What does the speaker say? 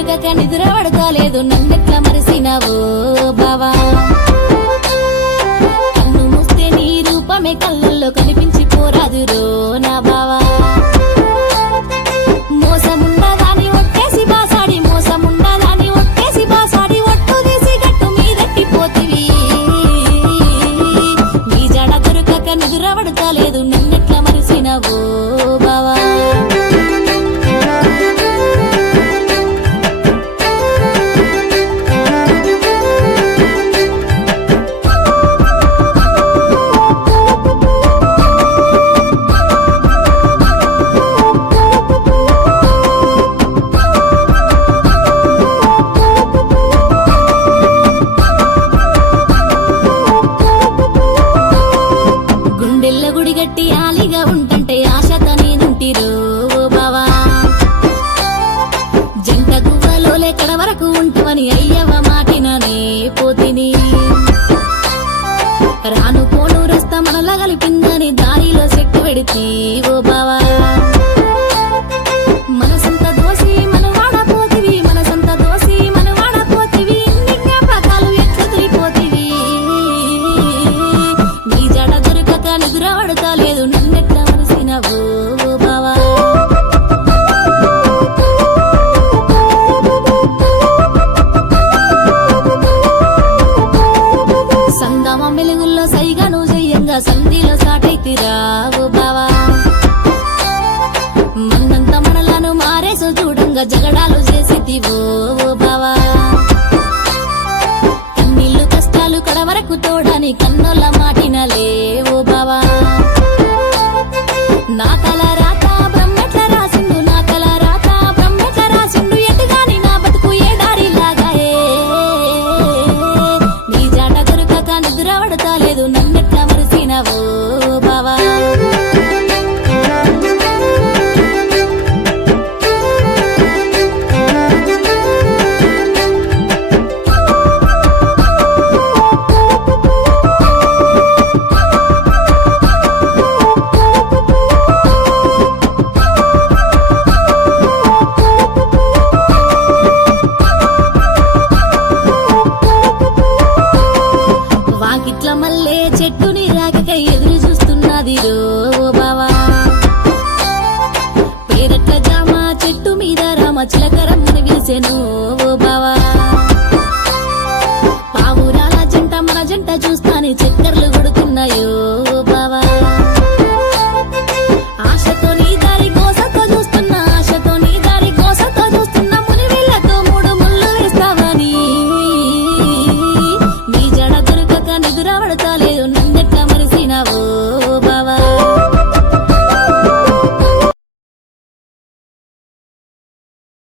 దొరకక నిద్ర పడతాలేదు నన్నెట్లా మరిసినావో బావా కన్ను మూస్తే నీ రూపమే కళ్ళల్లో కనిపించి పోరాదురో నా బావా మోసమున్నదాని ఒట్టేసి బాసాడి మోసమున్నదాని ఒట్టేసి బాసాడి ఒట్టు తీసి గట్టు మీదెట్టిపోతివి నీ జడ దొరకక నిద్ర పడతాలేదు నన్నెట్లా మరిసినావో బావా గుండెల్ల గుడి గట్టి ఆలిగా ఉంటంటే ఆశతో నేనుంటిరో బావా జంట గువ్వలో ఎక్కడ వరకు ఉంటవని అయ్యవ మాటిననే పోతిని రాను పోను రస్తా మనలా కలిపిందని దారిలో చెట్టు పెడితే ఓ బావా మనసంత దోసి మన వాడపోతివి మనసంత దోసి మన వాడపోతివి ఇన్ని జ్ఞాపకాలు ఎట్లు తిరిగిపోతివి నీ జడ దొరకక నిద్ర పడతాలేదు నన్నెట్లా మనసినవో బావా సంగమ మెలుగుల్లో సైగాను చెయ్యంగా సంధిలో సాటైతిరా ఓ బావా మన్నంత మనలను మారేసు చూడంగా జగడాలు చేసితివో ఓ బావా కన్నీళ్లు కష్టాలు కడవరకు తోడని కన్నుల మాటినలే ఓ బావా నా తల రాత బ్రహ్మెట్ల రాసిండు నా తల రాత బ్రహ్మెట్ల రాసిండు ఎటుగాని నా బతుకు ఏ దారిలాగాయే నీ జాట దొరకక నిద్ర పడతాలేదు నన్నెట్లా మరిసినవో బావా వాకిట్ల మల్లే చెట్టుని రాకక ఎదురు చూస్తున్నది రో బావా పేరట్ల జామ చెట్టు మీద రామ చిలకరమ్మని పిలిచెను ఓ బావా పావురాల జంట మన జంట చూస్తాని చక్కర్లు కొడుతున్నాయో ఓ బావా ఆశతో నీ దారి గోసతో చూస్తున్నా ఆశతో నీ దారి గోసతో చూస్తున్నా ముని వీళ్ళతో మూడు ముళ్ళు వేస్తావని